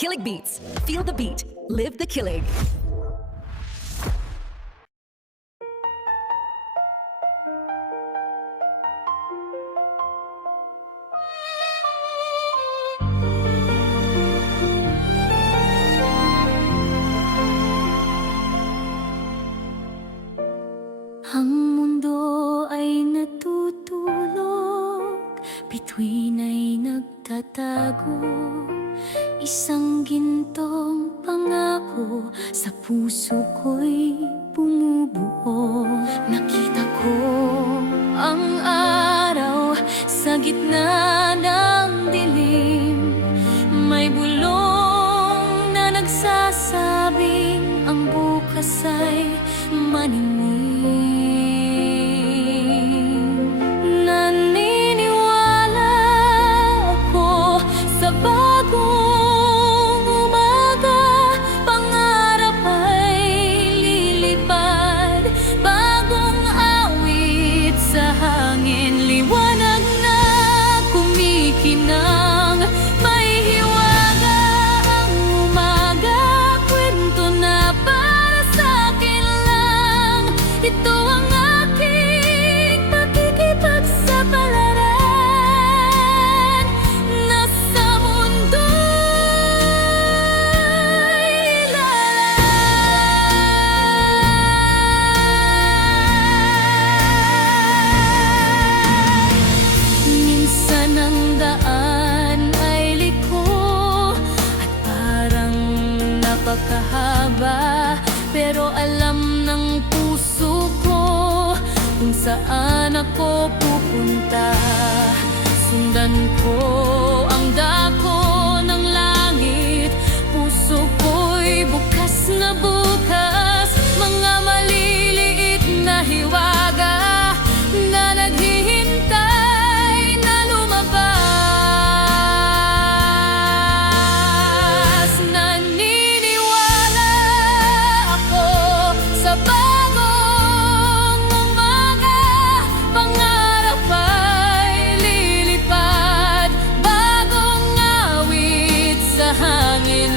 Kilig Beats. Feel the beat. Live the Kilig. Ang mundo ay natutulog, bituin ay nagtatago. Isang gintong pangako sa puso ko'y bumubuo. Nakita ko ang araw sa gitna ng dilim. May bulong na nagsasabing ang bukas ay maningning. Naniniwala ako sa bagong umaga. Pangarap ay lilipad, bagong awit sa hangin. Liwanag na kumikinang, may hiwaga ang umaga. Kwento na para sa akin lang, ito ang aking pakikipagsapalaran. Nasa mundo'y ilalay. Minsan ang daan ay liko at parang napakahaba, pero alam ng puso ko kung saan ako pupunta. Sundan ko ang dako ng langit, puso ko'y bukas na bukas. Mga maliliit na hiwaga na naghihintay na lumabas. Naniniwala ako sa bagong umaga. Pangarap ay lilipad, bagong awit sa hangin.